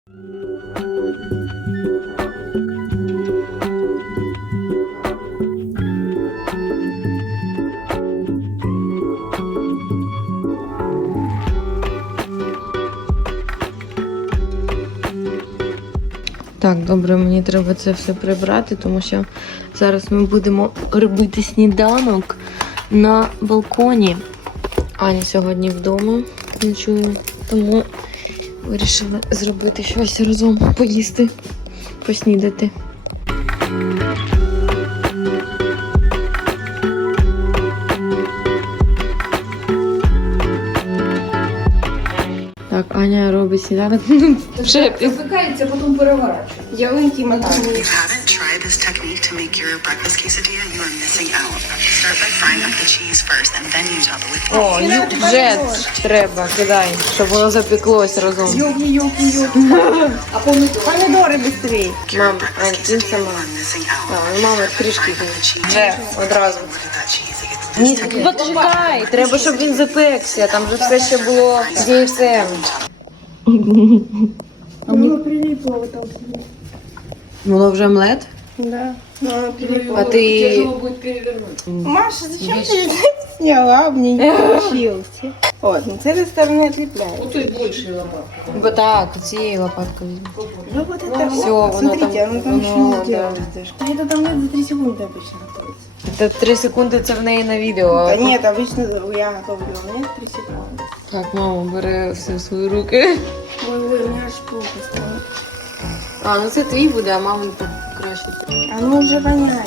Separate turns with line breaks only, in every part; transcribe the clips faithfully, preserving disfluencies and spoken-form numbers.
Так, добре, мені треба це все прибрати, тому що зараз ми будемо робити сніданок на балконі. Аня сьогодні вдома ночує, тому вирішила зробити щось разом, поїсти, поснідати. Так, Аня робить сніданок. Вже
Запікається, потім переворачує. Ялинки мотані.
Try this technique to make your breakfast quesadilla, you are missing out. Start by frying up the cheese first and then you top it with
О, ю- вже треба, кидай, щоб воно запеклось разом.
Йоки, йоки, йоки. А помидори? Помидори швидше.
Мам, Ань, ти сама. А, ну, мама трішки. Вже, одразу. Ні, почекай, треба, щоб він запекся, там же все ще було з яйцем.
А воно прилипло в этом.
Воно вже млет?
Да. Воно прилипло.
А ти...
Тяжело будет перевернуть. Маша, зачем ты сняла? Мне не получился. Вот, ну с этой стороны отлепляю. Вот тут больше лопатка.
Бо так, цією лопаткою.
Ну вот это
Всё,
все.
воно
Смотрите,
там-
оно там еще
воно,
не сделалось даже. А это там надо за три секунды обычно готовится.
Це три секунди, це в неї на відео.
Да
а
нет, обычно я готовлю, у меня три секунды.
Так, мама бере все в свої руки.
Ой, ой, у меня аж плохо стало.
А, ну це твій буде, а мамин краще.
Оно уже воняет.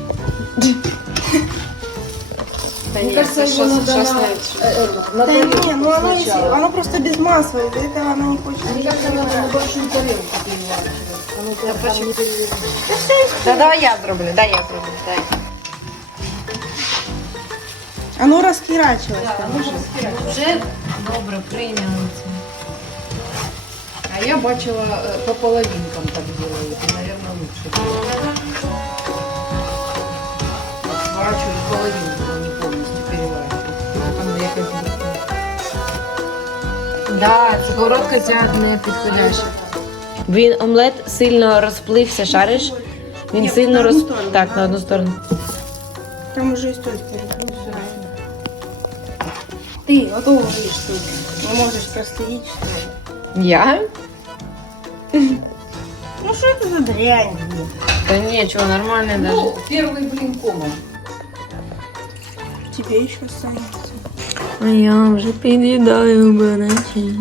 Та
Мне
ні,
кажется,
це
его
щось,
надо
щось
на...
навіть.
Да не, ну оно, если- оно просто без масла, из-за этого оно не хочет.
Мне кажется, надо на большую тарелку переворачивать. Оно прям там не перевернется.
Да, давай я зроблю, дай я зроблю, дай.
Оно раскирачивалось
Да,
там
оно
уже.
раскирачивается.
Вже добре прийняли це.
А я бачила, э, по половинкам так делают, и, наверное, лучше делают. Сворачивают половинку, а не полностью переворачивают. Там якось
Да, сковородка ця не підходяща. Він омлет сильно розплився, шариш? Він
Ні,
сильно
на одну
роз...
сторону.
Так, на одну сторону.
Там уже и столько правильно. Ты готова видишь, что не можешь проследить, что ли?
Я?
Ну что это за дрянь? блин?
Та ні, чого, нормально даже.
Ну, первый блин комом.
Тебе еще останется.
А я вже під'їдаю барачі.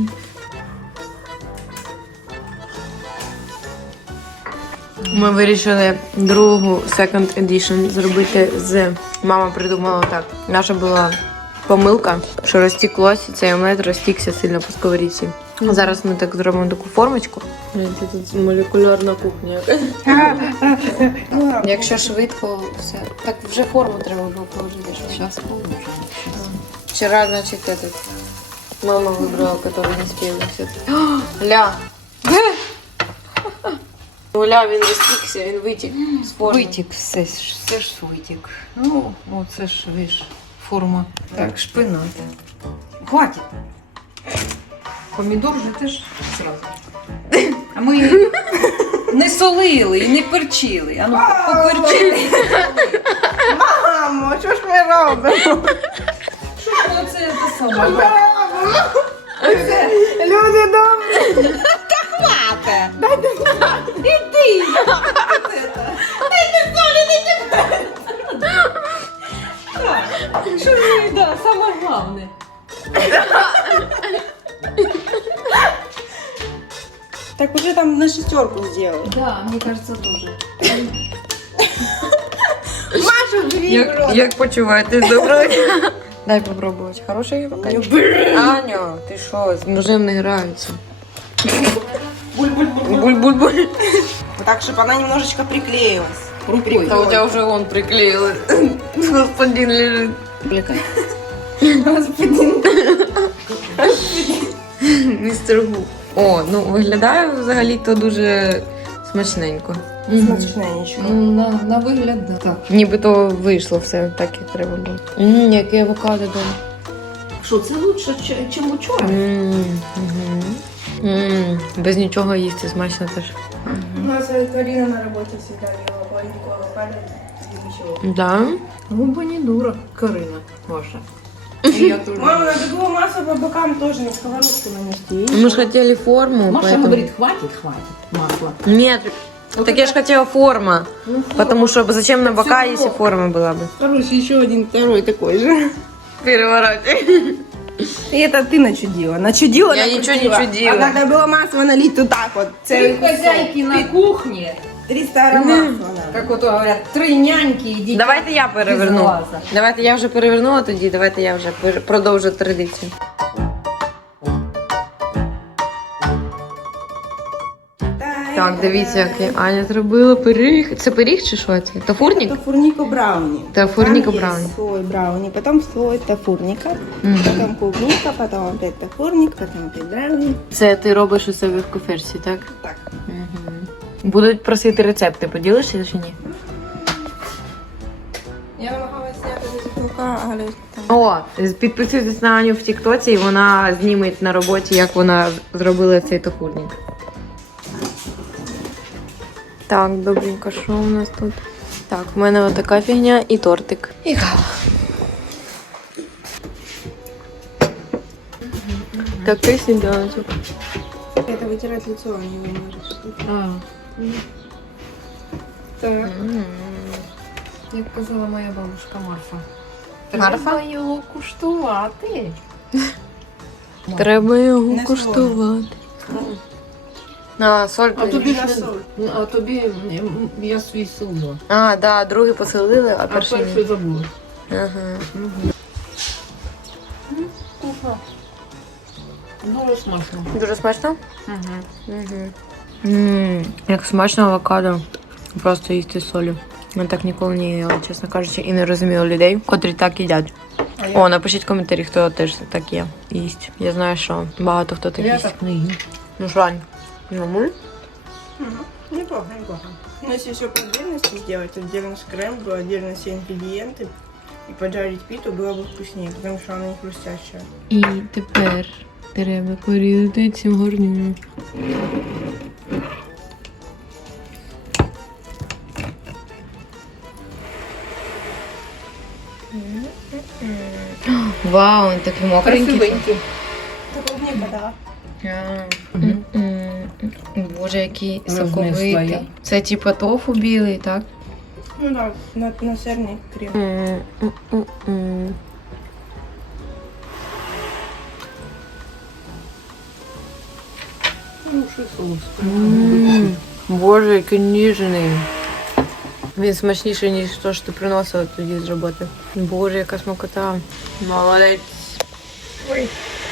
Ми вирішили другу second edition зробити з... Мама придумала так. Наша була помилка, що розтіклося, цей омлет розтікся сильно по сковорідці. Зараз ми так зробимо таку формочку. Це тут молекулярна кухня. Якщо швидко, все. Так вже форму треба було положити. Зараз положу. Вчера, значит, этот... Мама выбрала, который не спел. Ля! Ну, ля, він розтікся, він витік з форми.
Витік, все, ж- все ж витік. Ну, ну це ж, видиш, форма. Так, шпинат. Хватить. Помідор же теж зразу. А ми не солили і не перчили. А ну, поперчили.
Мамо, что ж мы робимо?
Що ж ви оце те саме?
Люди добрі.
Що ж, да, саме головне.
Так уже там на шестерку сделали.
Да, мне кажется, тоже.
Маша, бери в рот.
Як почуваєтесь? Доброго дня. Дай попробувати. Хороший рукавич? Аню, ти що? З ножем не граються. Буль-буль-буль.
Так, чтобы она немножечко приклеилась.
Рукой.
Та у тебя вже он приклеїли. Господин лежить.
Господин.
Містер Гу. О, ну виглядає взагалі-то дуже смачненько.
Смачне нічого.
Ну, на, на вигляд, да. Так.
Нібито вийшло все так, як треба було. Ммм, яке авокадо дома.
Що, це лучше, ніж учора?
Ммм, угу. М, Без нічого їсти смачно теж.
У нас Карина на работе всегда ела маленькую авокадо без ничего.
Да?
Губа не дура, Карина ваша. И я тоже.
Мама, надо было масло по бокам тоже на сковородку нанести.
Мы же хотели форму,
Маша
поэтому...
говорит, хватит, хватит масла.
Нет, так я же хотела форма.
Ну,
Потому что зачем на бока,
всё
если
равно.
форма была бы?
Короче, еще один второй такой же.
Переворачивай.
И это ты начудила. Начудила,
Я ничего не
накрутила.
чудила.
А надо было масло налить вот так вот.
Три
Целый кусок.
хозяйки на кухне,
триста грамм масла надо.
как вот говорят, три няньки и дитя.
Давайте я переверну.
без глаза.
Давайте я вже перевернула тоді, давайте я вже пер- продовжу традицію. Так, дивіться, як Аня зробила пиріг. Це пиріг чи що це? Тафурник?
Это фурнико брауни.
Тафурнико
Там есть
брауни.
слой брауни, потом слой тафурника,
Мгм.
потом клубника, потом опять тафурник, потом опять брауни.
Це ти робиш у себе в коферці, так?
Так.
Угу. Будуть просити рецепти, поділишся чи ні?
Я намагалась зняти з тіктока, але там...
О, підписуйтесь на Аню в Тіктоці, і вона зніме на роботі, як вона зробила цей тафурник. Так, добренько, що у нас тут? Так, в мене отака фігня і тортик. І кава. Такий сніданочок.
Это вытирать лицо, а не вымажешь.
А,
Так.
як казала моя бабушка Марфа.
Марфа?
Треба його куштувати.
Треба його
Не
куштувати. А, соль.
А тобі,
на
ж
соль.
не- а тобі м, я свій солила.
А, да, другий посолили, а
А
перший ні.
перший забула.
Ага.
Вкусно. Дуже смачно.
Дуже смачно?
Угу.
Угу. Ммм, як смачно авокадо. Просто їсти з солі. Ми так ніколи не їли, чесно кажучи, і не розуміла людей, котрі так їдять.
А я-
О, напишіть в коментарі, хто теж так є. Їсть. Я знаю, що багато хто так
Я
їсть.
так не їм.
Ну, Жань, нормуль?
Мгм. Неплохо, неплохо. Но если все по отдельности сделать, отдельно скрэмблю, отдельно все ингредиенты и поджарить питу, было бы вкуснее, потому что она не хрустящая.
І тепер треба порізати цю горню. Вау, він такий мокренький.
Красивенький.
Это клубника, да.
А, м-м. Боже, який
Рознесла
соковитий.
я.
Це типа тофу білий, так?
Ну да, на, на сырный крем.
М-м-м-м.
Ну, що соус.
М, Боже, який ніжний. Він смачніший, ніж те, що ти приносила тоді з роботи. Боже, яка смакота. Молодець. Ой.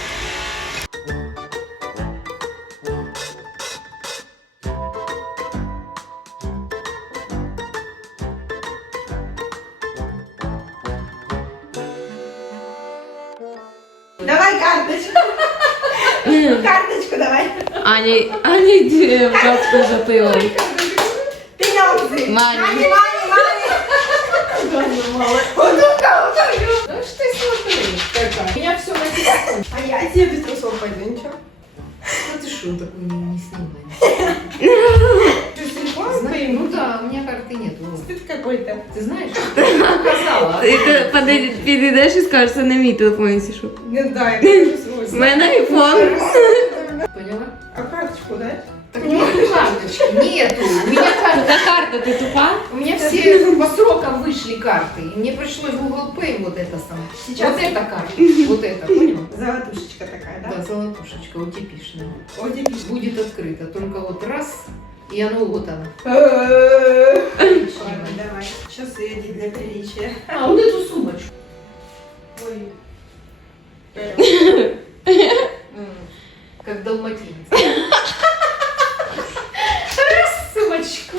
Давай карточку. Карточку давай.
Аня, Аня йди в бабку за пивом.
Пенёмцы.
Мани.
Мани, мани, мани. Вот так, вот так.
Ну что ты смотришь, какая? У меня все на телефоне.
А я тебе без трусов пойду, ничего?
Ну ты что, такой не, не снимай.
Что, с телефоном
Знаешь,
твоим?
ну да, у меня карты нет. Вот.
Стыд какой-то.
Ты знаешь, показала.
Ти підійдеш і скажеш, це на мій телефон, якщо що.
Ну да, я покажу свой.
У мене айфон.
Поняла?
А карточку дать?
Так нету карточки, нету. У меня карта.
Яка карта, ти тупа?
У меня все по срокам вышли карты. И мне пришлось в Google Pay вот это самое.
Сейчас.
Вот эта карта. Вот это, понял?
Золотушечка такая, да?
Да, золотушечка, утепишная.
О, дебиль.
Будет открыто. Только вот раз, и оно вот оно.
Ладно, давай. Часы одеть для приличия.
А, вот эту сумочку.
Ой.
Как далматинец. Раз сумочку.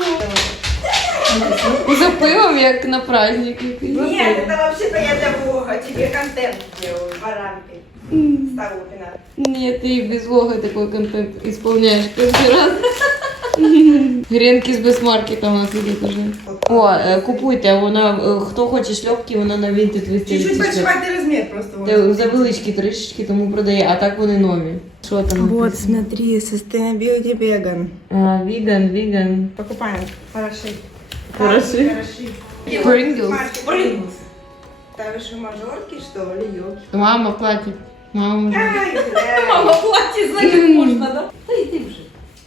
За пивом, як на праздник якийсь.
Нет, это вообще-то я для Бога. Тебе контент делаю, баранкой. Старухина.
Ні, ти і без влога такой контент ісполняєш кожен раз. Гренки з безмаркета у нас ідуть уже. О, е, купуйте, вона, е, хто хоче шльопки, вона на Vinted виставить.
Чуть-чуть
ці шльопки.
большеватый размер просто.
Та завеличкі трішечки, тому продає, а так вони нові. Що там?
Вот,
написано?
смотри, Sustainability Vegan.
А, веган, веган.
Покупаем. Хороши.
Хороши?
Хороши.
Pringles.
Pringles. Ставишь в мажорки, что ли, ёлки?
Мама платить. Мама може.
Ай, бля.
платье за них можно, да? Да иди уже.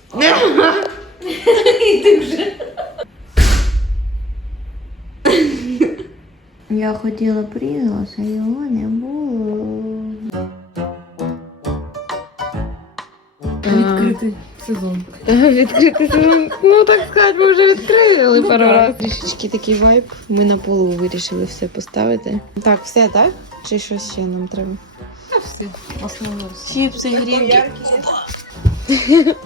Иди уже.
Я хотіла Pringles, а його не було.
Відкритий сезон.
Відкритий сезон. Ну так сказати, ми вже відкрили пару разів. Трішечки такий вайб. Ми на полу вирішили все поставити. Так, все, так? Чи щось ще нам треба?
А все, основное.
Чіпси,
Такой
грінки.
яркий.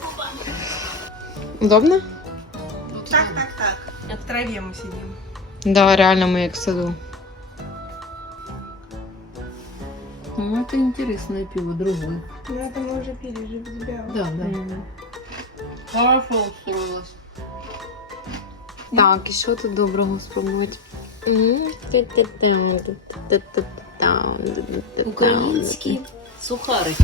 Удобно?
Так, так, так. В траве мы сидим.
Да, реально ми як в саду.
Ну, это интересное пиво, другое.
Ну это мы уже пили, же без тебя.
Да, да. Хорошо устроилась.
Так, і що тут доброго спробувати?
Украинские сухарики.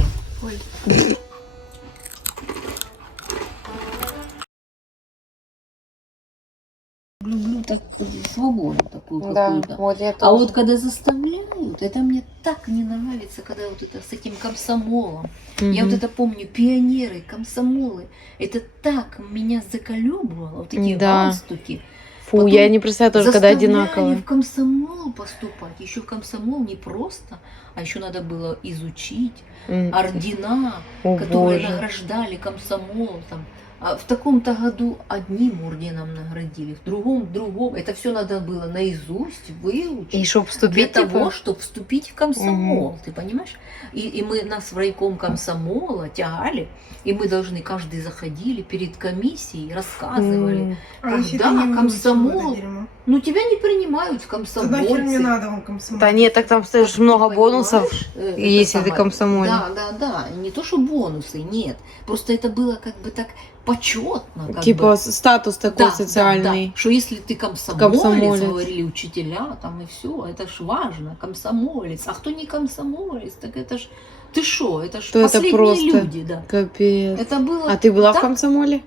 Люблю так свободу такую
Да,
какую-то.
вот я
А
тоже.
вот когда заставляют, это мне так не нравится, когда вот это с этим комсомолом. Я вот это помню, пионеры, комсомолы. Это так меня заколебывало, вот эти
Да.
галстуки.
Фу,
Потом
я не представляю тоже, когда
Заставляли
одинаково.
в комсомол поступать. Еще в комсомол не просто, а еще надо было изучить
М.
ордена,
О,
которые
Боже.
награждали комсомол. Там. А в таком-то году одним орденом наградили, в другом другом. Это все надо было наизусть выучить.
И чтоб
Для
вступить,
того,
типа?
чтобы вступить в комсомол, ты понимаешь? И, и мы нас в райком комсомола тягали, и мы должны, каждый заходили перед комиссией, рассказывали.
М.
А если
Когда
ты не
комсомол?
выучил это дерьмо?
Ну тебя не принимают в
То нахер мне
комсомольцы.
надо вам комсомол?
Да нет, так там стоишь много
Понимаешь?
бонусов,
Э, это
если ты
самое.
комсомолец.
Да, да, да. Не то, что бонусы, нет. Просто это было как бы так почетно. Как
Типа
бы.
с- статус такой
Да,
социальный.
да, да. Что если ты комсомолец,
Комсомолец.
говорили учителя, там и все, это ж важно, комсомолец. А кто не комсомолец, так это ж ты шо, это ж
То это
последние
просто
люди, да.
Капец.
Это было.
А ты была в
так-
комсомоле?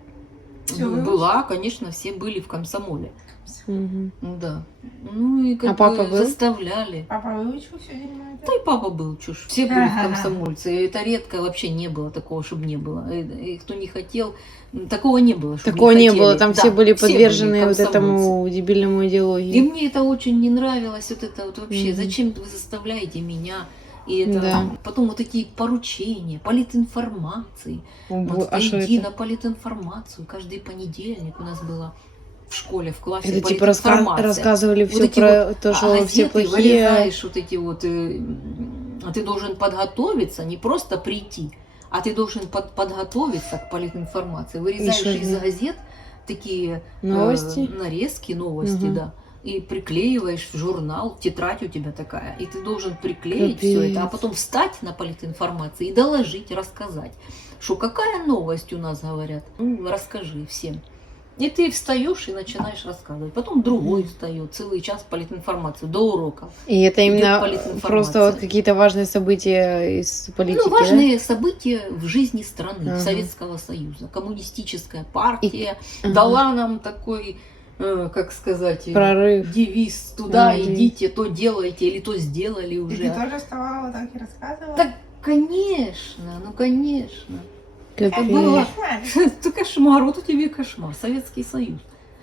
Всё,
Ну,
выучила?
была, конечно, все были в комсомоле.
Мгм.
Ну да. Ну и как
А папа
бы
был?
заставляли.
Папа выучил все дерьмо это?
Да и папа был, чушь. Все были в
Ага.
комсомольце. И это редко вообще не было такого, чтобы не было. И, и кто не хотел, м, такого не было. чтоб
Такого не
хотели.
было, там
Да,
все были
все
подвержены вот
комсомольцы.
этому дебильному
И
идеологии.
мне это очень не нравилось, вот это вот вообще.
Мгм.
Зачем вы заставляете меня? И это
Да.
потом вот эти поручения, политинформации.
О, бо-
Вот
а что
иди
это?
на политинформацию. Каждый понедельник у нас было в школе, в классе
Это типа раска-
политинформация.
рассказывали
Вот
все
эти
про
вот,
то,
а
что все
газеты
плохие.
вырезаешь вот эти вот, э, м, а ты должен подготовиться, не просто прийти, а ты должен под- подготовиться к политинформации. Вырезаешь
что
из
же?
газет такие э,
Новости?
нарезки, новости,
Мгм.
да, и приклеиваешь в журнал, тетрадь у тебя такая, и ты должен приклеить все это, а
Капец.
потом встать на политинформации и доложить, рассказать, что какая новость у нас говорят, ну, расскажи всем. И ты встаешь и начинаешь рассказывать. Потом другой встает, целый час политинформацию до урока.
И это
Идёт
именно
политинформация.
просто вот какие-то важные события из политики,
Ну, важные события в жизни страны,
Ага.
Советского Союза. Коммунистическая партия
Ага.
дала нам такой, э, как сказать,
да?
э,
Прорыв.
девиз: туда
А, девиз.
идите, то делайте или то сделали
И
уже.
ты тоже вставала вот так и рассказывала?
Так, конечно, ну конечно.
Капец.
было. Это кошмар, вот у тебя кошмар. Советский Союз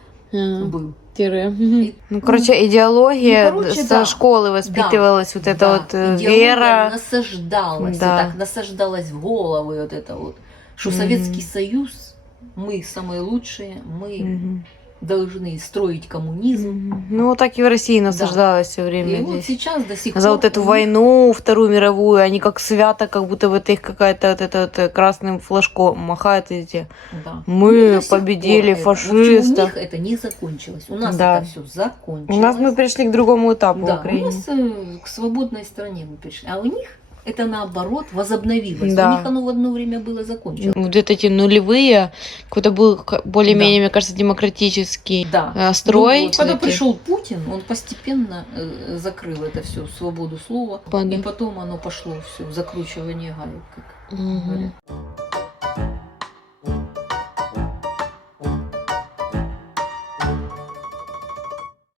А,
был.
тире.
И-
Ну, короче, идеология
Ну, короче,
со
да.
школы воспитывалась, вот это
Да,
вот э,
идеология
вера.
насаждалась,
Да.
так насаждалась в головы вот это вот, что
Мгм.
Советский Союз, мы самые лучшие, мы
Мгм.
должны строить коммунизм.
Мгм. Ну, вот так и в России насаждалось все
И
время
вот
здесь.
сейчас до сих пор...
За вот эту
у них-
войну, Вторую мировую, они как свято, как будто вот их какая-то вот это вот красным флажком махают эти.
Да.
Мы
Ну, до сих
победили
пор это. В общем,
фашистов.
у них это не закончилось. У нас
Да.
это все закончилось.
У нас мы пришли к другому этапу в
Да, у
Украине.
нас э, к свободной стране мы пришли. А у них это наоборот возобновилось.
Да.
У них оно в одно время было закончено.
Вот эти нулевые, какой-то был ка- более-менее, мне кажется, демократический
Да.
э, строй.
Ну вот, когда
всё-таки.
пришел Путин, он постепенно э, закрыл это все, свободу слова.
Падает.
И потом оно пошло все, закручивание гаек, как
Мгм.
говорят.